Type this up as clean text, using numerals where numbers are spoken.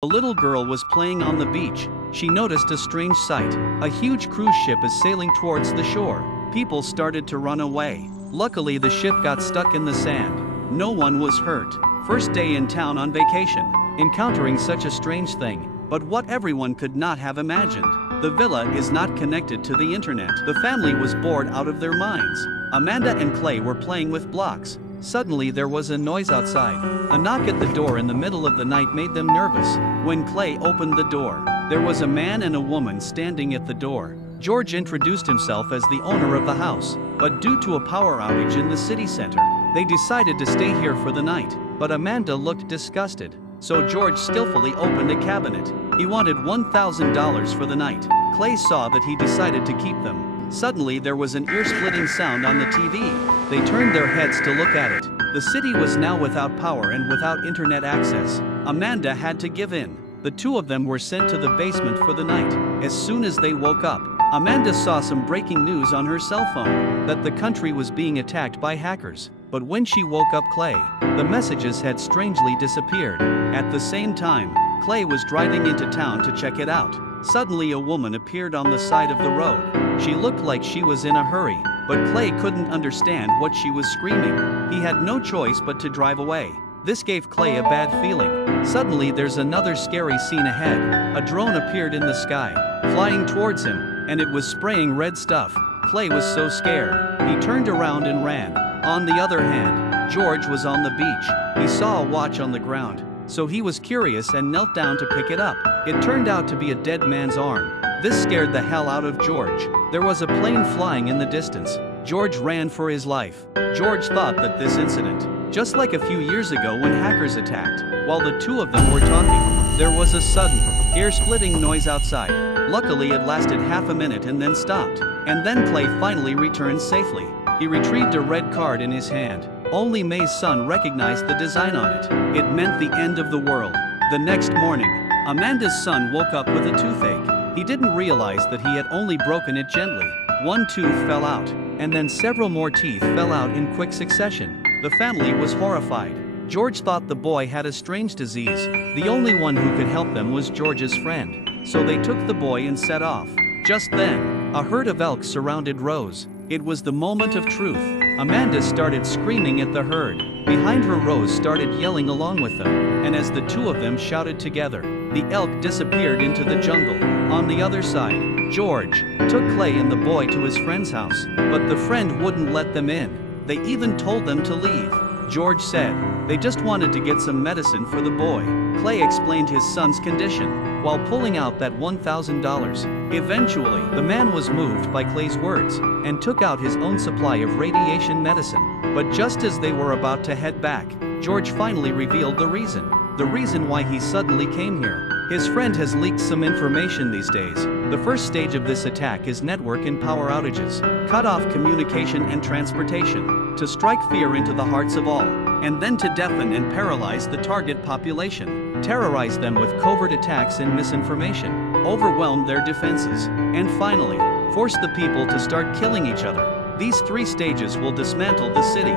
A little girl was playing on the beach. She noticed a strange sight. A huge cruise ship is sailing towards the shore. People started to run away. Luckily, the ship got stuck in the sand. No one was hurt. First day in town on vacation, encountering such a strange thing, but what everyone could not have imagined. The villa is not connected to the internet. The family was bored out of their minds. Amanda and Clay were playing with blocks. Suddenly there was a noise outside. A knock at the door in the middle of the night made them nervous. When Clay opened the door, there was a man and a woman standing at the door. George introduced himself as the owner of the house, but due to a power outage in the city center, they decided to stay here for the night. But Amanda looked disgusted, so George skillfully opened a cabinet. He wanted $1,000 for the night. Clay saw that he decided to keep them. Suddenly there was an ear-splitting sound on the TV. They turned their heads to look at it. The city was now without power and without internet access. Amanda had to give in. The two of them were sent to the basement for the night. As soon as they woke up, Amanda saw some breaking news on her cell phone, that the country was being attacked by hackers. But when she woke up Clay, the messages had strangely disappeared. At the same time, Clay was driving into town to check it out. Suddenly a woman appeared on the side of the road. She looked like she was in a hurry, but Clay couldn't understand what she was screaming. He had no choice but to drive away. This gave Clay a bad feeling. Suddenly there's another scary scene ahead. A drone appeared in the sky, flying towards him, and it was spraying red stuff. Clay was so scared, he turned around and ran. On the other hand, George was on the beach. He saw a watch on the ground, so he was curious and knelt down to pick it up. It turned out to be a dead man's arm. This scared the hell out of George. There was a plane flying in the distance. George ran for his life. George thought that this incident, just like a few years ago when hackers attacked, while the two of them were talking, there was a sudden, ear-splitting noise outside. Luckily it lasted half a minute and then stopped. And then Clay finally returned safely. He retrieved a red card in his hand. Only May's son recognized the design on it. It meant the end of the world. The next morning, Amanda's son woke up with a toothache. He didn't realize that he had only broken it gently. One tooth fell out, and then several more teeth fell out in quick succession. The family was horrified. George thought the boy had a strange disease. The only one who could help them was George's friend. So they took the boy and set off. Just then, a herd of elk surrounded Rose. It was the moment of truth. Amanda started screaming at the herd. Behind her, Rose started yelling along with them, and as the two of them shouted together, the elk disappeared into the jungle. On the other side, George took Clay and the boy to his friend's house, but the friend wouldn't let them in. They even told them to leave. George said they just wanted to get some medicine for the boy. Clay explained his son's condition, while pulling out that $1,000. Eventually, the man was moved by Clay's words, and took out his own supply of radiation medicine. But just as they were about to head back, George finally revealed the reason why he suddenly came here. His friend has leaked some information these days. The first stage of this attack is network and power outages, cut off communication and transportation, to strike fear into the hearts of all, and then to deafen and paralyze the target population, terrorize them with covert attacks and misinformation, overwhelm their defenses, and finally, force the people to start killing each other. These three stages will dismantle the city.